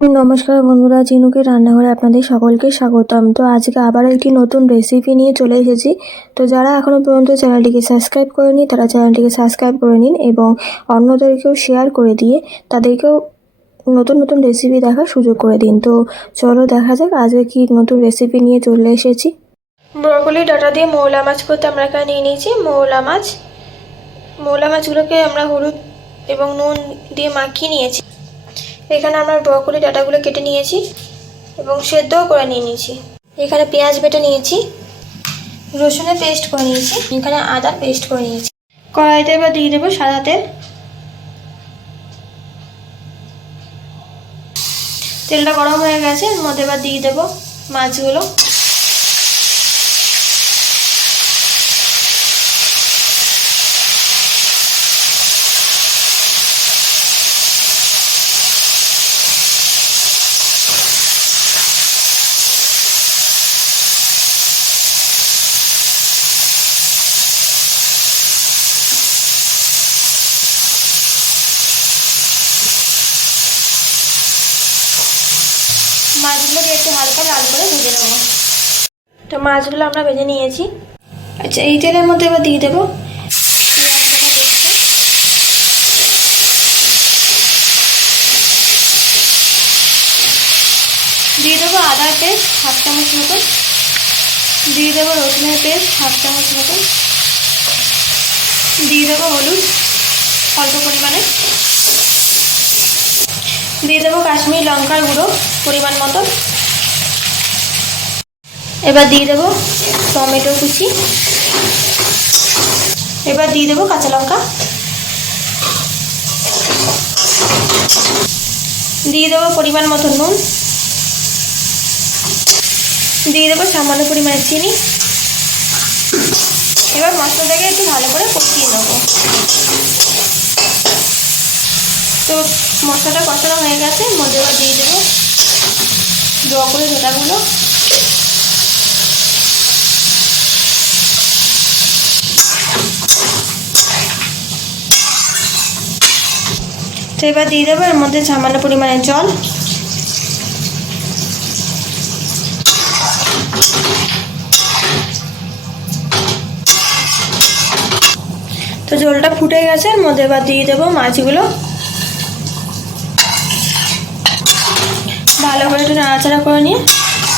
নমস্কার বন্ধুরা, ঝিনুকের রান্নাঘরে আপনাদের সকলকে স্বাগতম। তো আজকে আবারও একটি নতুন রেসিপি নিয়ে চলে এসেছি। তো যারা এখনও পর্যন্ত চ্যানেলটিকে সাবস্ক্রাইব করেনি তারা চ্যানেলটিকে সাবস্ক্রাইব করে নিন এবং অন্যদেরকেও শেয়ার করে দিয়ে তাদেরকেও নতুন নতুন রেসিপি দেখার সুযোগ করে দিন। তো চলো দেখা যাক আজকে কি নতুন রেসিপি নিয়ে চলে এসেছি। ব্রকলি ডাঁটা দিয়ে মৌলা মাছ করতে আমরা এখানে নিয়ে নিয়েছি মৌলা মাছগুলোকে আমরা হলুদ এবং নুন দিয়ে মাখিয়ে নিয়েছি। এখানে আমরা ব্রকলি ডাঁটাগুলো কেটে নিয়েছি এবং সেদ্ধও করে নিয়েছি। এখানে পেঁয়াজ বেটে নিয়েছি, রসুনের পেস্ট করে নিয়েছি, এখানে আদা পেস্ট করে নিয়েছি। কড়াইতে এবার দিয়ে দেবো সাদা তেল। তেলটা গরম হয়ে গেছে, এর মধ্যে এবার দিয়ে দেবো মাছগুলো। মাছগুলোকে একটু হালকা লাল করে ভেজে নেবো। তো মাছগুলো আমরা ভেজে নিয়েছি। আচ্ছা, এই তেলের মধ্যে এবার দিয়ে দেবো দিয়ে দেবো আদার পেস্ট হাফ চামচ মতন, দিয়ে দেবো রসুনের পেস্ট হাফ চামচ মতন, দিয়ে দেবো হলুদ অল্প পরিমাণে, দিয়ে দেবো কাশ্মীরি লঙ্কার গুঁড়ো পরিমাণ মতো, এবার দিয়ে দেবো টমেটো কুচি, এবার দিয়ে দেবো কাঁচা লঙ্কা, দিয়ে দেবো পরিমাণ মতো নুন, দিয়ে দেবো সামান্য পরিমাণে চিনি। এবার মশলাটাকে একটু ভালো করে কষিয়ে নেবো। তো মশলাটা কষানো হয়ে গেছে, মধ্যে এবার দিয়ে দেবো ব্রকলি ডাঁটাগুলো, তো এবার দিয়ে দেবো এর মধ্যে সামান্য পরিমাণে জল। তো জলটা ফুটে গেছে, এর মধ্যে এবার দিয়ে দেবো মাছগুলো, ভালো করে একটু নাড়াচাড়া করে নিয়ে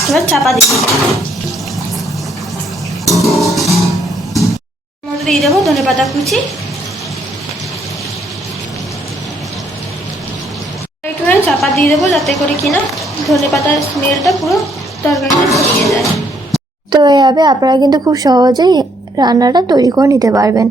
এবার চাপা দিই। মধ্যে দিয়ে দেবো ধনেপাতা কুচি, একটুখানি চাপা দিয়ে দেবো যাতে করে কিনা ধনেপাতার স্মেলটা পুরো তরকারিতে ছড়িয়ে যায়। তো এইভাবে আপনারা কিন্তু খুব সহজেই রান্নাটা তৈরি করে নিতে পারবেন।